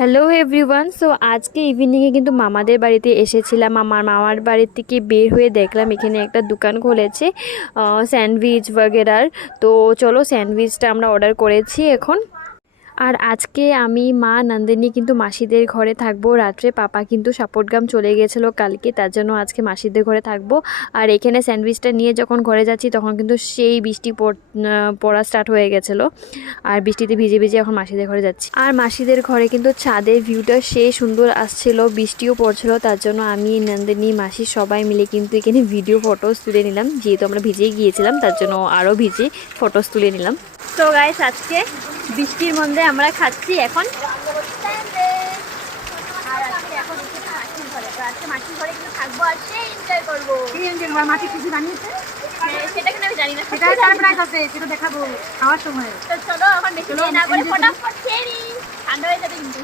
Hello everyone. So আজকে ইভিনিংয়ে কিন্তু মামাদের বাড়িতে এসেছিলাম। আমার মামার বাড়ি থেকে বের হয়ে দেখলাম এখানে একটা দোকান খুলেছে স্যান্ডউইচ বগেরার। তো চলো স্যান্ডউইচটা আমরা অর্ডার করেছি এখন। আর আজকে আমি মা নন্দিনী কিন্তু মাসিদের ঘরে থাকবো রাত্রে। পাপা কিন্তু সাপোর্টগ্রাম চলে গেছিলো কালকে, তার জন্য আজকে মাসিদের ঘরে থাকবো। আর এখানে স্যান্ডউইচটা নিয়ে যখন ঘরে যাচ্ছি তখন কিন্তু সেই বৃষ্টি পড়া স্টার্ট হয়ে গেছিলো। আর বৃষ্টিতে ভিজে ভিজে এখন মাসিদের ঘরে যাচ্ছি। আর মাসিদের ঘরে কিন্তু ছাদের ভিউটা সেই সুন্দর আসছিল, বৃষ্টিও পড়ছিল। তার জন্য আমি নন্দিনী মাসি সবাই মিলে কিন্তু এখানে ভিডিও ফটোস তুলে নিলাম। যেহেতু আমরা ভিজেই গিয়েছিলাম তার জন্য আরও ভিজে ফটোস তুলে নিলাম। তো গাইস আজকে বৃষ্টির মধ্যে আমরা খাচ্ছি এখন। আর আজকে এখন এসেছি মাসির ঘরে। তো আজকে মাসির ঘরে কিন্তু থাকবো আর সেই এনজয় করবো। কি এনজয় করবো? মাসি কিছু বানিয়েছে সেটা কিন্তু আমি জানি না, সেটা সারপ্রাইজ আছে, সেটা দেখাবো খাওয়ার সময়। তো চলো এখন বেশি দেরি না করে ফটাফট খেয়ে নিই, ঠান্ডা হয়ে যাবে কিন্তু।